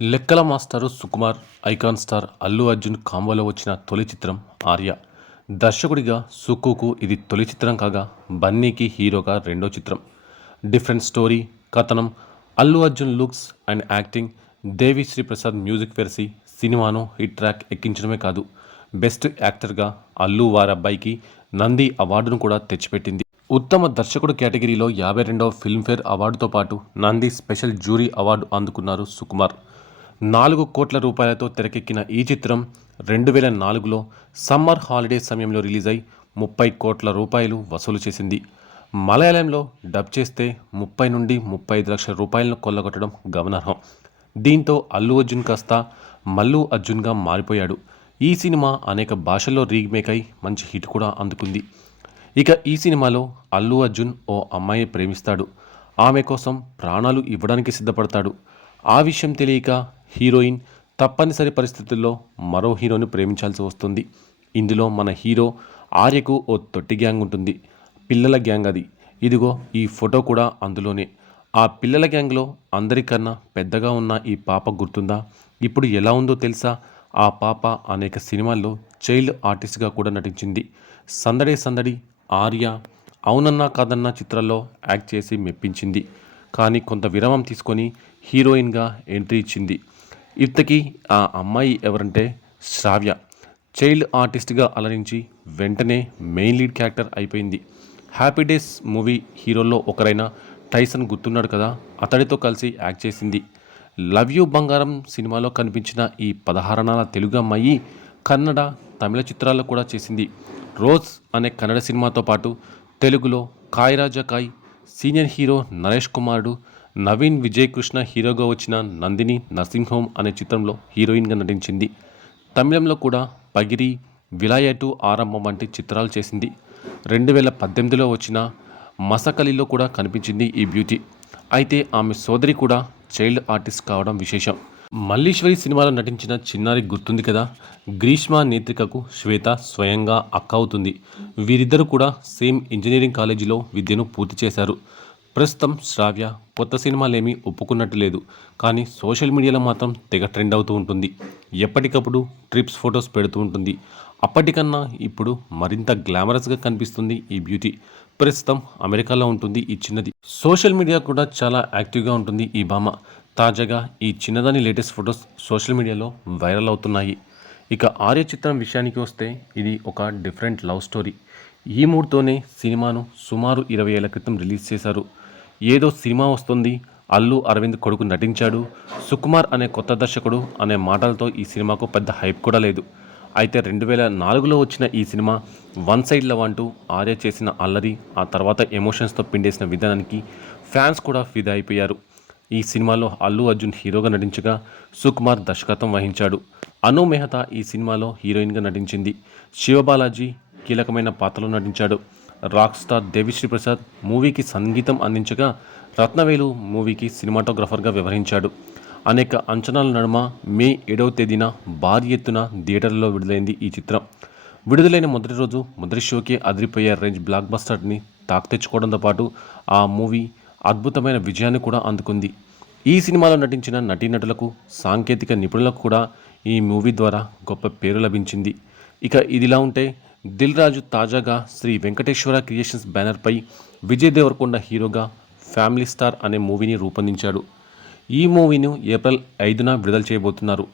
లెక్కల మాస్టారు Sukumar, icon star Allu Arjun కాంబోలో వచ్చిన తొలి చిత్రం 'ఆర్య'. దర్శకుడిగా సుక్కుకు ఇది తొలి చిత్రం కాగా, బన్నీకి హీరోగా రెండో చిత్రం. డిఫరెంట్ స్టోరీ, కథనం, Allu Arjun looks and acting, Devi Sri Prasad music వెరసి సినిమాను హిట్ ట్రాక్ ఎక్కించడమే కాదు, బెస్ట్ యాక్టర్గా అల్లు వారబ్బాయికి నంది అవార్డును కూడా తెచ్చిపెట్టింది. ఉత్తమ దర్శకుడు కేటగిరీలో 52వ ఫిల్మ్ఫేర్ అవార్డుతో పాటు నంది స్పెషల్ జ్యూరీ అవార్డు అందుకున్నారు సుకుమార్. 4 కోట్ల రూపాయలతో తెరకెక్కిన ఈ చిత్రం 2004లో సమ్మర్ హాలిడే సమయంలో రిలీజ్ అయి 30 కోట్ల రూపాయలు వసూలు చేసింది. మలయాళంలో డబ్ చేస్తే 30 నుండి 35 లక్షల రూపాయలను కొల్లగొట్టడం గమనార్హం. దీంతో అల్లు అర్జున్ కాస్త మల్లు అర్జున్గా మారిపోయాడు. ఈ సినిమా అనేక భాషల్లో రీమేక్ అయి మంచి హిట్ కూడా అందుకుంది. ఇక ఈ సినిమాలో అల్లు అర్జున్ ఓ అమ్మాయిని ప్రేమిస్తాడు. ఆమె కోసం ప్రాణాలు ఇవ్వడానికి సిద్ధపడతాడు. ఆ విషయం తెలియక హీరోయిన్ తప్పనిసరి పరిస్థితుల్లో మరో హీరోని ప్రేమించాల్సి వస్తుంది. ఇందులో మన హీరో ఆర్యకు ఓ తొట్టి గ్యాంగ్ ఉంటుంది. పిల్లల గ్యాంగ్ అది. ఇదిగో ఈ ఫోటో కూడా అందులోనే. ఆ పిల్లల గ్యాంగ్లో అందరికన్నా పెద్దగా ఉన్న ఈ పాప గుర్తుందా? ఇప్పుడు ఎలా ఉందో తెలుసా? ఆ పాప అనేక సినిమాల్లో చైల్డ్ ఆర్టిస్ట్గా కూడా నటించింది. సందడే సందడి, ఆర్య, అవునన్నా కాదన్నా చిత్రాల్లో యాక్ట్ చేసి మెప్పించింది. కానీ కొంత విరామం తీసుకొని హీరోయిన్గా ఎంట్రీ ఇచ్చింది. ఇంతకీ ఆ అమ్మాయి ఎవరంటే శ్రావ్య. చైల్డ్ ఆర్టిస్ట్గా అలరించి వెంటనే మెయిన్ లీడ్ క్యారెక్టర్ అయిపోయింది. హ్యాపీ డేస్ మూవీ హీరోల్లో ఒకరైన టైసన్ గుర్తున్నాడు కదా, అతడితో కలిసి యాక్ట్ చేసింది. లవ్ యూ బంగారం సినిమాలో కనిపించిన ఈ 16 తెలుగు అమ్మాయి కన్నడ, తమిళ చిత్రాల్లో కూడా చేసింది. రోజ్ అనే కన్నడ సినిమాతో పాటు తెలుగులో కాయ్ రాజా కాయ్, సీనియర్ హీరో నరేష్ కుమారుడు నవీన్ విజయ్ కృష్ణ హీరోగా వచ్చిన నందిని నర్సింగ్ అనే చిత్రంలో హీరోయిన్గా నటించింది. తమిళంలో కూడా పగిరి, విలాయటు ఆరంభం వంటి చిత్రాలు చేసింది. 2018లో వచ్చిన మసకలిలో కూడా కనిపించింది ఈ బ్యూటీ. అయితే ఆమె సోదరి కూడా చైల్డ్ ఆర్టిస్ట్ కావడం విశేషం. మల్లీశ్వరి సినిమాలో నటించిన చిన్నారి గుర్తుంది కదా. గ్రీష్మ నేత్రికకు శ్వేత స్వయంగా అక్క అవుతుంది. వీరిద్దరూ కూడా సేమ్ ఇంజనీరింగ్ కాలేజీలో విద్యను పూర్తి చేశారు. ప్రస్తుతం శ్రావ్య కొత్త సినిమాలేమీ ఒప్పుకున్నట్టు లేదు. కానీ సోషల్ మీడియాలో మాత్రం తెగ ట్రెండ్ అవుతూ ఉంటుంది. ఎప్పటికప్పుడు ట్రిప్స్ ఫొటోస్ పెడుతూ ఉంటుంది. అప్పటికన్నా ఇప్పుడు మరింత గ్లామరస్గా కనిపిస్తుంది ఈ బ్యూటీ. ప్రస్తుతం అమెరికాలో ఉంటుంది ఈ చిన్నది. సోషల్ మీడియా కూడా చాలా యాక్టివ్గా ఉంటుంది ఈ భామ. తాజాగా ఈ చిన్నదాని లేటెస్ట్ ఫొటోస్ సోషల్ మీడియాలో వైరల్ అవుతున్నాయి. ఇక ఆర్య చిత్రం విషయానికి వస్తే ఇది ఒక డిఫరెంట్ లవ్ స్టోరీ. ఈ మూడ్తోనే సినిమాను సుమారు 20 ఏళ్ల క్రితం రిలీజ్ చేశారు. ఏదో సినిమా వస్తుంది, అల్లు అరవింద్ కొడుకు నటించాడు, సుకుమార్ అనే కొత్త దర్శకుడు అనే మాటలతో ఈ సినిమాకు పెద్ద హైప్ కూడా లేదు. అయితే 2004లో వచ్చిన ఈ సినిమా వన్ సైడ్ లవ్ అంటూ ఆర్య చేసిన అల్లరి, ఆ తర్వాత ఎమోషన్స్తో పిండేసిన విధానానికి ఫ్యాన్స్ కూడా ఫిదా అయిపోయారు. ఈ సినిమాలో అల్లు అర్జున్ హీరోగా నటించగా సుకుమార్ దర్శకత్వం వహించాడు. అను మెహతా ఈ సినిమాలో హీరోయిన్గా నటించింది. శివబాలాజీ కీలకమైన పాత్రలో నటించాడు. రాక్ స్టార్ దేవిశ్రీ ప్రసాద్ మూవీకి సంగీతం అందించగా, రత్నవేలు మూవీకి సినిమాటోగ్రఫర్గా వ్యవహరించాడు. అనేక అంచనాల నడుమ మే 7వ తేదీన భారీ ఎత్తున థియేటర్లలో విడుదలైంది ఈ చిత్రం. విడుదలైన మొదటి రోజు మొదటి షోకే అదిరిపోయే రేంజ్ బ్లాక్ బస్టర్ని తెచ్చుకోవడంతో పాటు ఆ మూవీ అద్భుతమైన విజయాన్ని కూడా అందుకుంది. ఈ సినిమాలో నటించిన నటీనటులకు, సాంకేతిక నిపుణులకు కూడా ఈ మూవీ ద్వారా గొప్ప పేరు లభించింది. ఇక ఇదిలా ఉంటే దిల్ రాజు తాజాగా శ్రీ వెంకటేశ్వర క్రియేషన్స్ బ్యానర్పై విజయ్ దేవరకొండ హీరోగా ఫ్యామిలీ స్టార్ అనే మూవీని రూపొందించాడు. ఈ మూవీని ఏప్రిల్ 5న విడుదల చేయబోతున్నారు.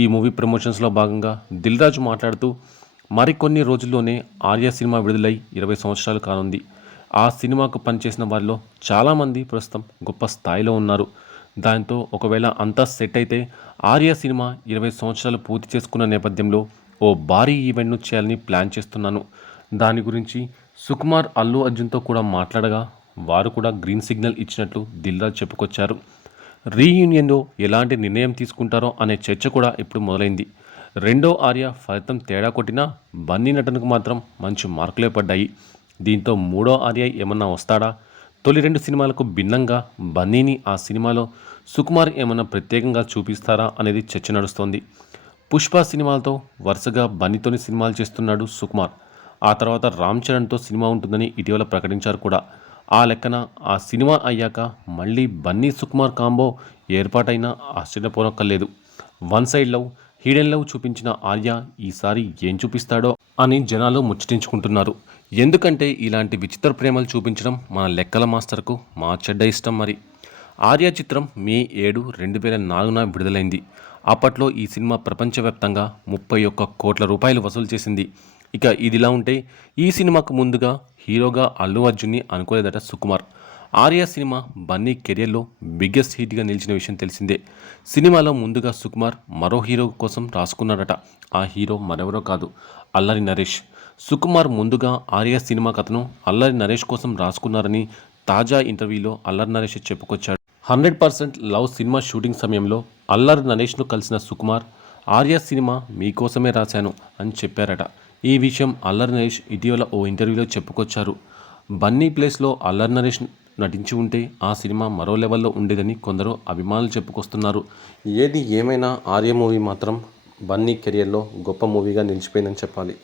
ఈ మూవీ ప్రమోషన్స్లో భాగంగా దిల్ రాజు మాట్లాడుతూ, మరికొన్ని రోజుల్లోనే ఆర్య సినిమా విడుదలై 20 సంవత్సరాలు కానుంది. ఆ సినిమాకు పనిచేసిన వారిలో చాలామంది ప్రస్తుతం గొప్ప స్థాయిలో ఉన్నారు. దాంతో ఒకవేళ అంతా సెట్ అయితే ఆర్య సినిమా 20 సంవత్సరాలు పూర్తి చేసుకున్న నేపథ్యంలో ఓ భారీ ఈవెంట్ను చేయాలని ప్లాన్ చేస్తున్నాను. దాని గురించి సుకుమార్ అల్లు అర్జున్తో కూడా మాట్లాడగా వారు కూడా గ్రీన్ సిగ్నల్ ఇచ్చినట్లు దిల్ రాజు చెప్పుకొచ్చారు. రీయూనియన్లో ఎలాంటి నిర్ణయం తీసుకుంటారో అనే చర్చ కూడా ఇప్పుడు మొదలైంది. రెండో ఆర్య ఫలితం తేడా కొట్టినా బన్నీ నటనకు మాత్రం మంచి మార్కులే పడ్డాయి. దీంతో మూడో ఆర్య ఏమన్నా వస్తాడా? తొలి 2 సినిమాలకు భిన్నంగా బన్నీని ఆ సినిమాలో సుకుమార్ ఏమన్నా ప్రత్యేకంగా చూపిస్తారా అనేది చర్చ నడుస్తోంది. పుష్ప సినిమాలతో వరుసగా బన్నీతోని సినిమాలు చేస్తున్నాడు సుకుమార్. ఆ తర్వాత రామ్ చరణ్తో సినిమా ఉంటుందని ఇటీవల ప్రకటించారు కూడా. ఆ లెక్కన ఆ సినిమా అయ్యాక మళ్ళీ బన్నీ సుకుమార్ కాంబో ఏర్పాటైనా ఆశ్చర్యపోనక్కర్లేదు. One side love, hidden love చూపించిన ఆర్య ఈసారి ఏం చూపిస్తాడో అని జనాలు ముచ్చటించుకుంటున్నారు. ఎందుకంటే ఇలాంటి విచిత్ర ప్రేమలు చూపించడం మన లెక్కల మాస్టర్కు మా చెడ్డ ఇష్టం మరి. ఆర్య చిత్రం మే 7, 2004న విడుదలైంది. అప్పట్లో ఈ సినిమా ప్రపంచవ్యాప్తంగా 31 కోట్ల రూపాయలు వసూలు చేసింది. ఇక ఇదిలా ఉంటే ఈ సినిమాకు ముందుగా హీరోగా అల్లు అర్జున్ని అనుకోలేదట సుకుమార్. ఆర్య సినిమా బన్నీ కెరియర్లో బిగ్గెస్ట్ హిట్గా నిలిచిన విషయం తెలిసిందే. సినిమాలో ముందుగా సుకుమార్ మరో హీరో కోసం రాసుకున్నాడట. ఆ హీరో మరెవరో కాదు, అల్లరి నరేష్. సుకుమార్ ముందుగా ఆర్య సినిమా కథను అల్లరి నరేష్ కోసం రాసుకున్నారని తాజా ఇంటర్వ్యూలో అల్లరి నరేష్ చెప్పుకొచ్చాడు. 100% లవ్ సినిమా షూటింగ్ సమయంలో అల్లరి నరేష్ను కలిసిన సుకుమార్ ఆర్య సినిమా మీకోసమే రాశాను అని చెప్పారట. ఈ విషయం అల్లరి నరేష్ ఇటీవల ఓ ఇంటర్వ్యూలో చెప్పుకొచ్చారు. బన్నీ ప్లేస్లో అల్లరి నరేష్ నటించి ఉంటే ఆ సినిమా మరో లెవెల్లో ఉండేదని కొందరు అభిమానులు చెప్పుకొస్తున్నారు. ఏది ఏమైనా ఆర్య మూవీ మాత్రం బన్నీ కెరియర్లో గొప్ప మూవీగా నిలిచిపోయిందని చెప్పాలి.